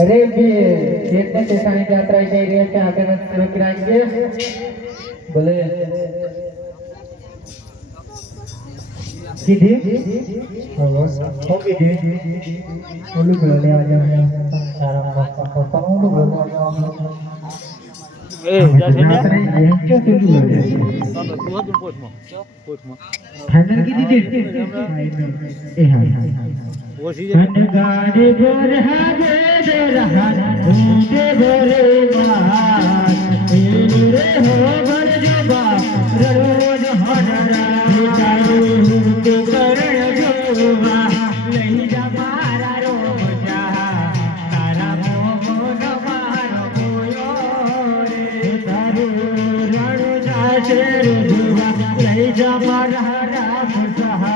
अरे देखने से सानी यात्रा चाहिए क्या आगे मत शुरू कराएंगे बोले किधी हो किधी बोलू बोलने आ जाओ सारा मत बोलू ए जाने क्यों शुरू हो जाए फाइनल की दी ए हां गाड़ी गोर हाजे दे रहा ऊंचे गोरे मार रे हो बर जबा रोज हडरा चारू के करण जोवा नहीं जा मारा रोजा तारा मोहन मारो कोयो रे तारू रणो जाशे जोवा नहीं जा मारा राम सहा